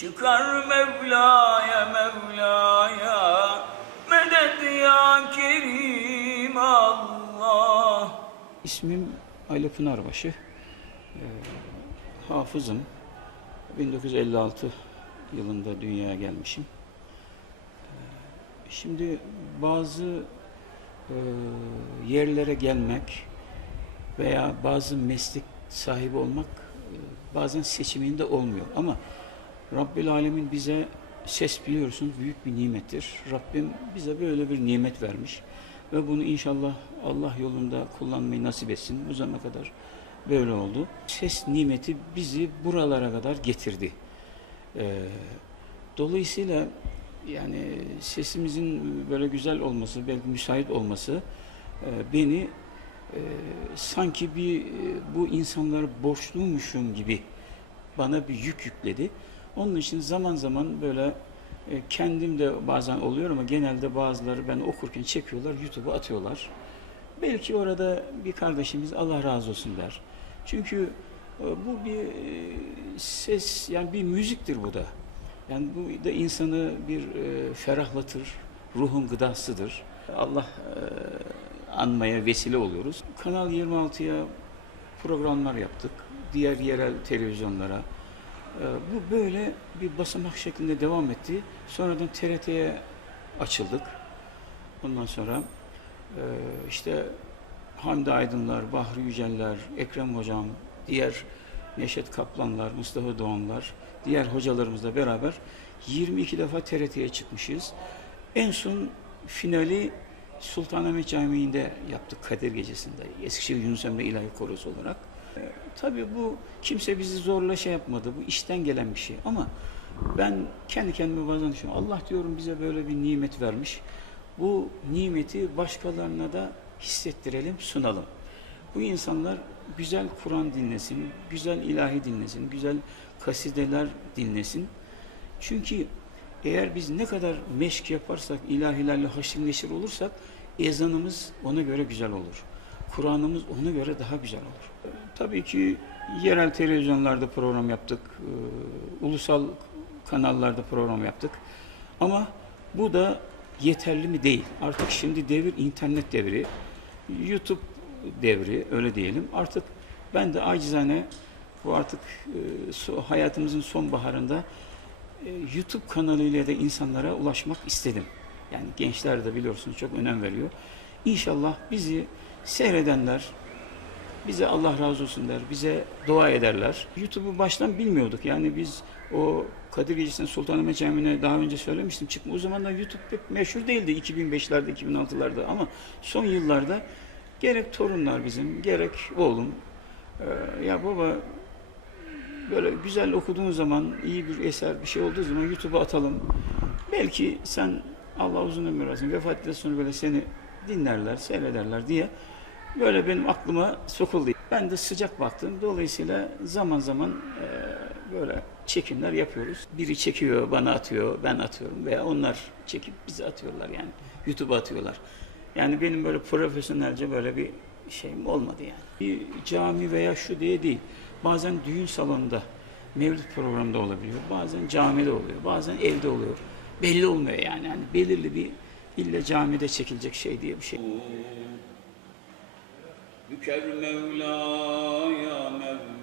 Çıkar Mevla'ya Mevla'ya Medet ya Kerim Allah İsmim Ali Pınarbaşı. Ee, hafızım. 1956 yılında dünyaya gelmişim. Ee, şimdi bazı e, yerlere gelmek veya bazı meslek sahibi olmak e, bazen seçiminde olmuyor. Ama Rabbül Alemin bize ses biliyorsunuz büyük bir nimettir. Rabbim bize böyle bir nimet vermiş. Ve bunu inşallah Allah yolunda kullanmayı nasip etsin. Bu zamana kadar böyle oldu. Ses nimeti bizi buralara kadar getirdi. Ee, dolayısıyla yani sesimizin böyle güzel olması, belki müsait olması e, beni e, sanki bir e, bu insanlara borçluymuşum gibi bana bir yük yükledi. Onun için zaman zaman böyle e, kendim de bazen oluyor ama genelde bazıları ben okurken çekiyorlar, YouTube'a atıyorlar. Belki orada bir kardeşimiz Allah razı olsun der. Çünkü e, bu bir e, ses, yani bir müziktir bu da. Yani bu da insanı bir e, ferahlatır, ruhun gıdasıdır. Allah e, anmaya vesile oluyoruz. Kanal 26'ya programlar yaptık. Diğer yerel televizyonlara. Ee, Bu böyle bir basamak şeklinde devam etti. Sonradan TRT'ye açıldık. Ondan sonra e, işte Hamdi Aydınlar, Bahri Yüceller, Ekrem Hocam, diğer Neşet Kaplanlar, Mustafa Doğanlar, diğer hocalarımızla beraber 22 defa TRT'ye çıkmışız. En son finali Sultanahmet Camii'nde yaptık Kadir Gecesi'nde. Eskişehir Yunus Emre İlahi Korosu olarak. Tabii bu kimse bizi zorla şey yapmadı. Bu işten gelen bir şey. Ama ben kendi kendime bazen düşünüyorum. Allah diyorum bize böyle bir nimet vermiş. Bu nimeti başkalarına da hissettirelim, sunalım. Bu insanlar güzel Kur'an dinlesin, güzel ilahi dinlesin, güzel kasideler dinlesin. Çünkü eğer biz ne kadar meşk yaparsak, ilahilerle haşır neşir olursak ezanımız ona göre güzel olur. Kur'an'ımız ona göre daha güzel olur. Tabii ki yerel televizyonlarda program yaptık, e, ulusal kanallarda program yaptık. Ama bu da yeterli mi değil. Artık şimdi devir internet devri, YouTube devri öyle diyelim. Artık ben de acizane bu artık e, hayatımızın son baharında e, YouTube kanalıyla da insanlara ulaşmak istedim. Yani gençler de biliyorsunuz çok önem veriyor. İnşallah bizi seyredenler, bize Allah razı olsun der, bize dua ederler. YouTube'u baştan bilmiyorduk. Yani biz o Kadir Gecesi'nin Sultanahmet Camii'ne daha önce söylemiştim. Çıkma. O zamanlar YouTube pek meşhur değildi 2005'lerde, 2006'larda ama son yıllarda gerek torunlar bizim, gerek oğlum e, ya baba böyle güzel okuduğun zaman, iyi bir eser, bir şey olduğu zaman YouTube'a atalım. Belki sen Allah uzun ömür versin, vefat ettikten sonra böyle seni dinlerler, seyrederler diye böyle benim aklıma sokuldu. Ben de sıcak baktım. Dolayısıyla zaman zaman e, böyle çekimler yapıyoruz. Biri çekiyor, bana atıyor, ben atıyorum veya onlar çekip bize atıyorlar yani. YouTube'a atıyorlar. Yani benim böyle profesyonelce böyle bir şeyim olmadı yani. Bir cami veya şu diye değil. Bazen düğün salonunda mevlüt programında olabiliyor. Bazen camide oluyor. Bazen evde oluyor. Belli olmuyor yani. yani belirli bir illa camide çekilecek şey diye bir şey. Büker Mevla'ya Mevla